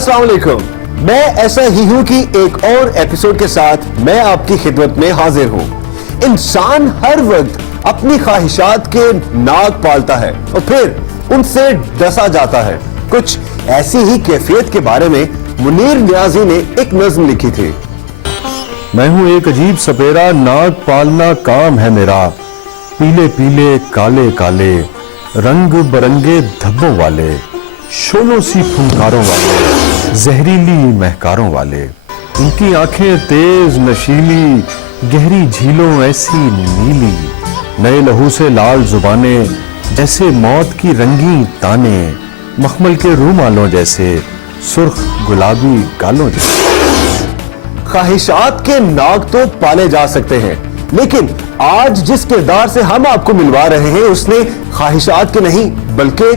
अस्सलाम वालेकुम। मैं ऐसा ही हूं कि एक और एपिसोड के साथ मैं आपकी खिदमत में हाजिर हूं। इंसान हर वक्त अपनी ख्वाहिशात के नाग पालता है और फिर उनसे डसा जाता है। कुछ ऐसी ही कैफियत के बारे में मुनीर नियाजी ने एक नज्म लिखी थी। मैं हूं एक अजीब सपेरा, नाग पालना काम है मेरा। पीले पीले काले काले रंग बरंगे धब्बों वाले, शोलों सी फुंकारों वाले, जहरीली महकारों वाले। उनकी आंखें तेज नशीली, गहरी झीलों ऐसी नीली। नए लहू से लाल जुबाने, जैसे मौत की रंगी ताने। मखमल के रूमालों जैसे, सुर्ख गुलाबी गालों जैसे। ख्वाहिशात के नाग तो पाले जा सकते हैं, लेकिन आज जिस किरदार से हम आपको मिलवा रहे हैं उसने ख्वाहिशात के नहीं बल्कि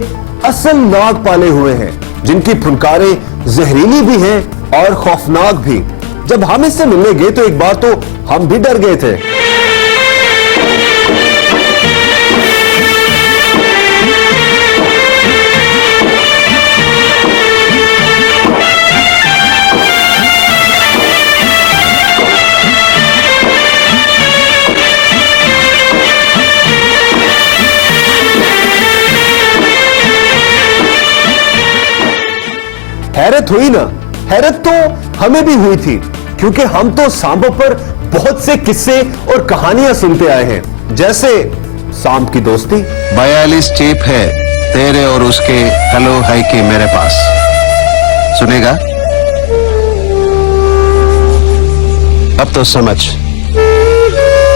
असल नाग पाले हुए हैं, जिनकी फुनकारें जहरीली भी हैं और खौफनाक भी। जब हम इससे मिलने गए तो एक बार तो हम भी डर गए थे। हैरत हुई ना, हैरत तो हमें भी हुई थी, क्योंकि हम तो सांपों पर बहुत से किस्से और कहानियां सुनते आए हैं, जैसे सांप की दोस्ती। 42 चीप है तेरे और उसके, हेलो है कि मेरे पास। सुनेगा? अब तो समझ,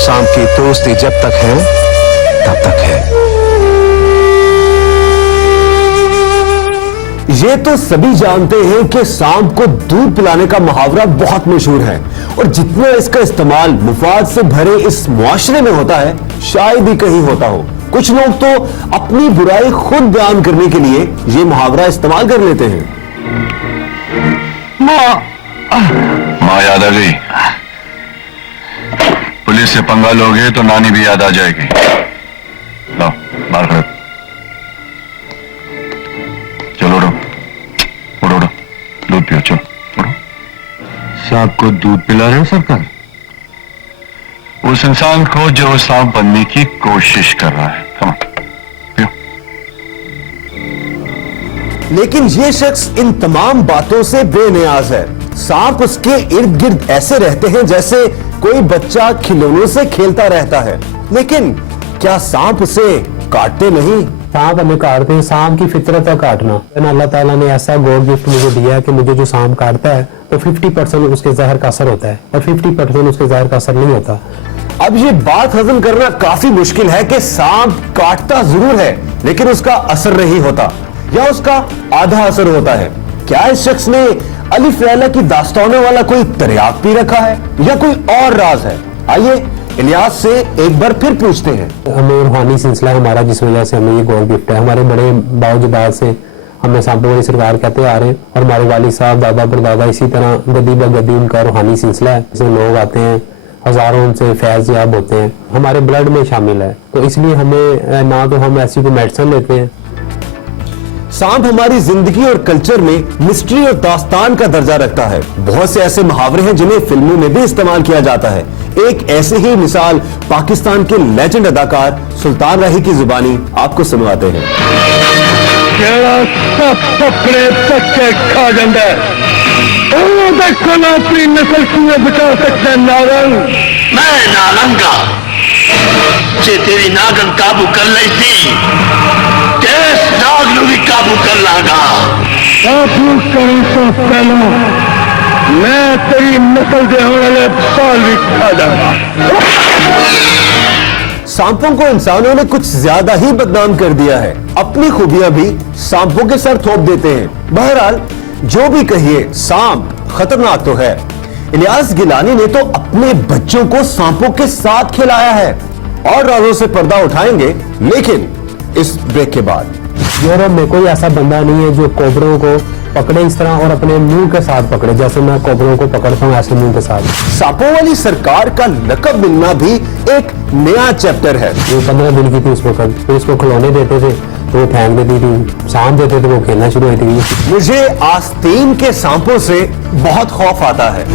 सांप की दोस्ती जब तक है तब तक है। ये तो सभी जानते हैं कि सांप को दूध पिलाने का मुहावरा बहुत मशहूर है, और जितना इसका इस्तेमाल मुफाद से भरे इस मुआशरे में होता है शायद ही कहीं होता हो। कुछ लोग तो अपनी बुराई खुद बयान करने के लिए ये मुहावरा इस्तेमाल कर लेते हैं। माँ याद आ गई। पुलिस से पंगा लोगे तो नानी भी याद आ जाएगी। लो बाहर खड़े, चलो उड़ो उड़ो उड़ो, दूध पियो, चलो उड़ो। सांप को दूध पिला रहे हो सरकार? उस इंसान को जो सांप बनने की कोशिश कर रहा है। कम पियो। लेकिन ये शख्स इन तमाम बातों से बेनियाज है। सांप उसके इर्द गिर्द ऐसे रहते हैं जैसे कोई बच्चा खिलौनों से खेलता रहता है, लेकिन क्या सांप उसे काटते नहीं? सांप हमें काटते हैं, सांप की फितरत है काटना। अल्लाह ताला ने ऐसा गॉड गिफ्ट मुझे दिया है कि मुझे जो सांप काटता है तो 50% उसके जहर का असर होता है और 50% उसके जहर का असर नहीं होता। अब ये बात हजम करना काफी मुश्किल है कि सांप काटता जरूर है लेकिन उसका असर नहीं होता, या उसका आधा असर होता है। क्या इस शख्स ने अलिफ लैला की दास्तानों वाला कोई तरियाक पी रखा है या कोई और राज है? आइए इलियास से एक बार फिर पूछते हैं। हमें रूहानी सिलसिला है हमारा, जिस वजह से हमें ये गॉड गिफ्ट है। हमारे बड़े बावजदाद से हमें सांपों वाली सरकार कहते आ रहे हैं, और हमारे वालिद साहब दादा परदादा इसी तरह गद्दी ब गद्दी उनका रूहानी सिलसिला है। इसमें लोग आते हैं, हजारों उनसे फैज याब होते हैं, हमारे ब्लड में शामिल है। तो इसलिए हमें ना तो हम ऐसी कोई मेडिसिन लेते हैं। सांप हमारी जिंदगी और कल्चर में मिस्ट्री और दास्तान का दर्जा रखता है। बहुत से ऐसे मुहावरे हैं जिन्हें फिल्मों में भी इस्तेमाल किया जाता है। एक ऐसे ही मिसाल पाकिस्तान के लेजेंड अदाकार सुल्तान राही की जुबानी आपको सुनवाते हैं। पकड़े पक्के खा जाता है, देखो ना अपनी नस्ल क्यों बचा सकता है नारंग। मैं नारंगा जे तेरी नागन काबू कर ली थी, केस नाग नू भी काबू कर लागा। काबू करने से पहले मैं तेरी नस्ल के होने वाले बाल भी खा जाऊंगा। सांपों को इंसानों ने कुछ ज्यादा ही बदनाम कर दिया है, अपनी खूबियां भी सांपों के सर थोप देते हैं। बहरहाल जो भी कहिए, सांप खतरनाक तो है। इलियास गिलानी ने तो अपने बच्चों को सांपों के साथ खिलाया है, और राजों से पर्दा उठाएंगे लेकिन इस ब्रेक के बाद। यूरोप में कोई ऐसा बंदा नहीं है जो कोबरों को पकड़े इस तरह और अपने मुंह के साथ पकड़े, जैसे मैं कोबरों को पकड़ता हूँ ऐसे मुंह के साथ। सांपों वाली सरकार का लकब मिलना भी एक नया चैप्टर है। वो 15 दिन की थी उस वक्त, फिर उसको खिलौने देते थे, तो वो फेंक देती थी, सांप देते थे वो खेलना शुरू होती थी। मुझे आस्तीन के सांपों से बहुत खौफ आता है।